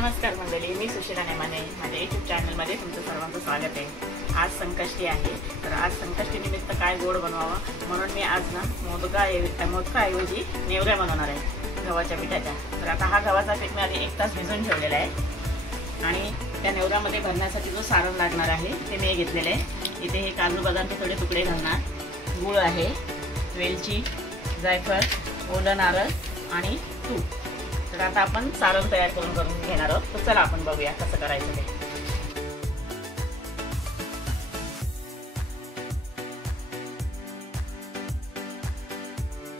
नमस्कार मंडळी, मी सुशीला नेमाने. माझ्या यूट्यूब चॅनलमध्ये तुमचं सर्वांचं स्वागत आहे. आज संकष्टी आहे, तर आज संकष्टी निमित्त काय गोड बनवावं म्हणून मी आज ना मोदकाऐवजी नेवऱ्या बनवणार आहे गव्हाच्या पिठाच्या. तर आता हा गव्हाचा पीठ मी आधी 1 तास भिजवून ठेवलेला आहे आणि त्या नेवऱ्यामध्ये भरण्यासाठी जो सारण लागणार आहे ते मी घेतलेले आहे. इथे हे काजू बदामचे थोडे तुकडे घालणार, गूळ आहे, वेलची, जायफळ, ओलं नारळ आणि तूप. तर आता आपण सारण तयार करून घेणार आहोत. तर चला आपण बघूया कसं करायचं ते.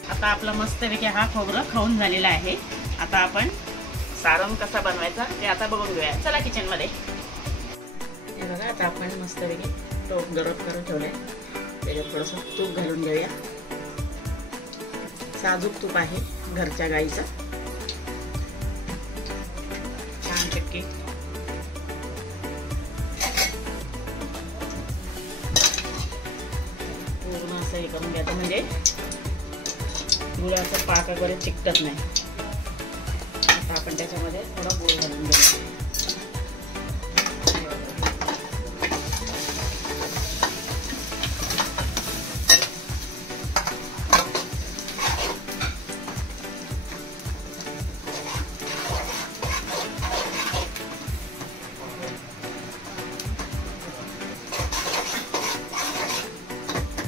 आता आपलं मस्तपैकी हा खोबरं खाऊन झालेला आहे. आता आपण सारण कसा बनवायचा ते आता बघून घेऊया. चला किचन मध्ये. हे बघा, आता आपण मस्तपैकी टोप गरम करून ठेवलंय. त्याच्यात थोडंसं तूप घालून घेऊया. साजूक तूप आहे घरच्या गाईचं. छानपैकी पूर्ण असं हे करून घ्यायचं, म्हणजे गुळाचं पाक वगैरे चिकटत नाही. आता आपण त्याच्यामध्ये थोडा गूळ घालून घेऊ.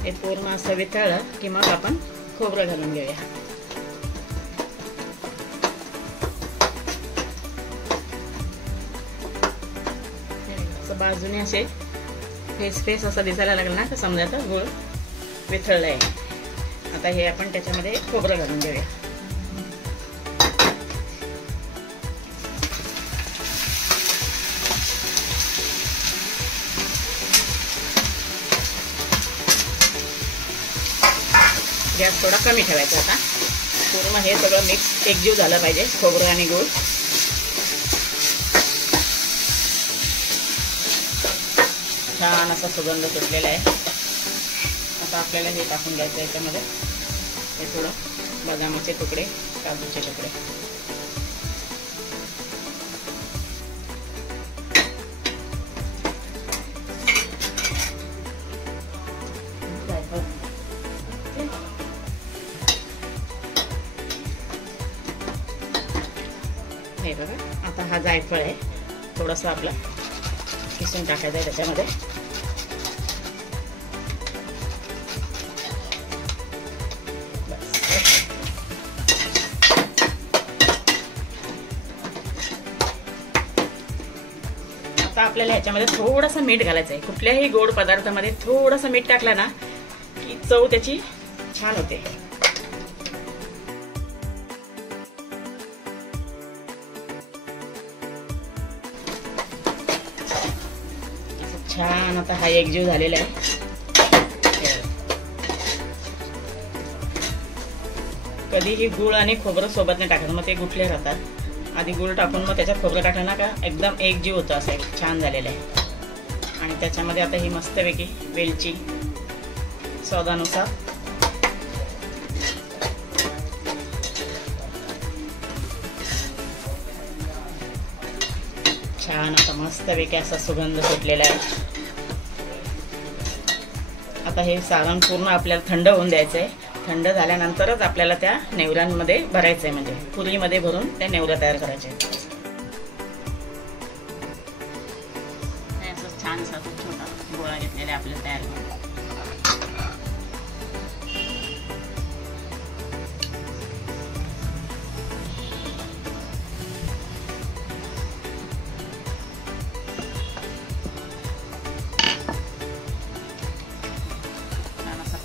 हे पूर्ण असं वितळलं की मग आपण खोबरं घालून घेऊया. असं बाजूने असे फेस असं दिसायला लागलं ना तर समजायचं गूळ वितळलंय. आता हे आपण त्याच्यामध्ये खोबरं घालून घेऊया. गॅस थोडा कमी ठेवायचा. आता पूर्ण हे सगळं मिक्स एकजीव झालं पाहिजे, खोबरं आणि गूळ. छान असा सुगंध सुटलेला आहे. आता आपल्याला हे टाकून घ्यायचं याच्यामध्ये. हे थोडं बदामाचे तुकडे, काजूचे तुकडे. हे बघा, आता हा जायफळ आहे, थोडंसं आपलं किसून टाकायचं आहे त्याच्यामध्ये. आता आपल्याला ह्याच्यामध्ये थोडंसं मीठ घालायचं आहे. कुठल्याही गोड पदार्थामध्ये थोडंसं मीठ टाकलं ना की चव त्याची छान होते. छान आता हा एकजीव झालेला आहे. कधीही गूळ आणि खोबरं सोबत नाही टाकायचं, मग ते गुठले राहतात. आधी गूळ टाकून मग त्याच्यात खोबरं टाकलं ना का एकदम एकजीव होतं. असं छान झालेलं आहे. आणि त्याच्यामध्ये आता ही मस्तपैकी वेलची स्वादानुसार, छान आता मस्तपैकी असा सुगंध सुटलेला आहे. आता हे सारण पूर्ण आपल्याला थंड होऊन द्यायचं आहे. थंड झाल्यानंतरच आपल्याला त्या नेवऱ्यांमध्ये भरायचं आहे, म्हणजे पुरीमध्ये भरून त्या नेवऱ्या तयार करायच्या आहेत. असं छान असा छोटा गोळा घेतलेला आपल्याला तयार करून.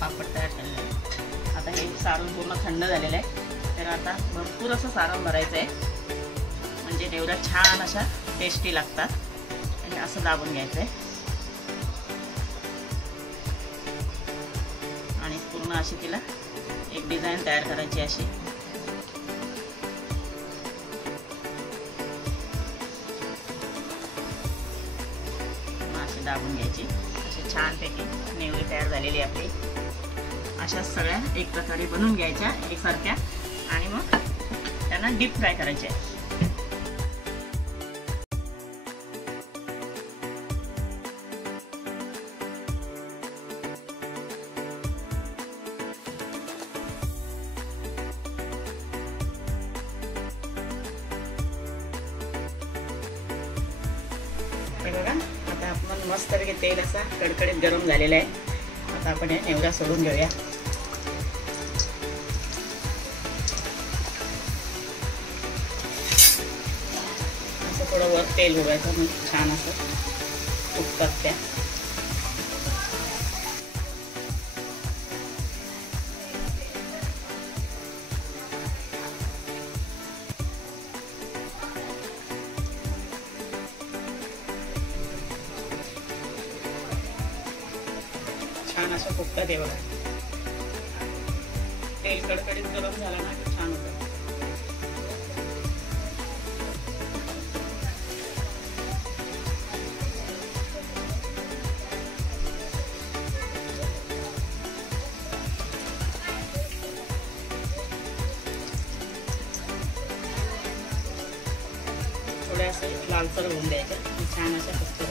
पापड तयार केलेलं आहे. आता हे सारण पूर्ण थंड झालेलं आहे, तर आता भरपूर असं सारण भरायचं आहे, म्हणजे नेवऱ्या छान अशा टेस्टी लागतात. आणि असं दाबून घ्यायचं आहे आणि पूर्ण अशी तिला एक डिझाईन तयार करायची. अशी अशी दाबून घ्यायची. अशी छानपैकी नेवरी तयार झालेली आपली. अशा सगळ्या एक प्रकारे बनवून घ्यायच्या एकसारख्या आणि मग त्यांना डीप फ्राय करायचे. मस्तपैकी तेल असा कडकडीत गरम झालेला आहे. आता आपण हे नेवऱ्या सोडून घेऊया. असं थोडं वर तेल उडवायचं, मग छान असं फुगतात त्या. छान असं फुगतात आहे बघा. तेल कडकडीत गरम झालं ना की छान होतं. थोडे असे लालसर होऊन द्यायचे, छान अशा फुगतात.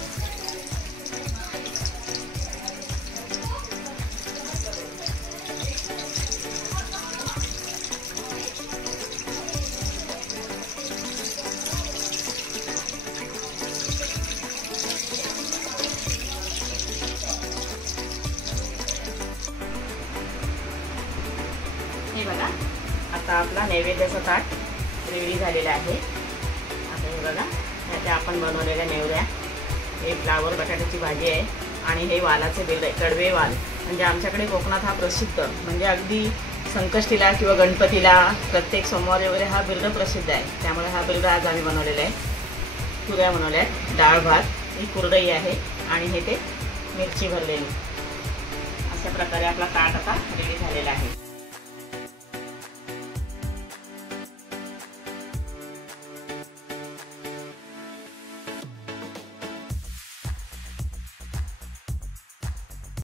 हे बघा, आता आपला नैवेद्याचा ताट रेडी झालेला आहे. आता हे बघा, ह्याच्या आपण बनवलेल्या नेवऱ्या, हे फ्लावर बटाट्याची भाजी आहे आणि हे वालाचे बिर्ड आहे, कडवे वाल. म्हणजे आमच्याकडे कोकणात हा प्रसिद्ध, म्हणजे अगदी संकष्टीला किंवा गणपतीला प्रत्येक सोमवारी वगैरे हा बिर्ड प्रसिद्ध आहे. त्यामुळे हा बिर्ड आज आम्ही बनवलेला आहे. पुऱ्या बनवल्या आहेत, डाळ भात, ही कुरडई आहे आणि हे ते मिरची भरलेली. अशा प्रकारे आपला ताट आता रेडी झालेला आहे.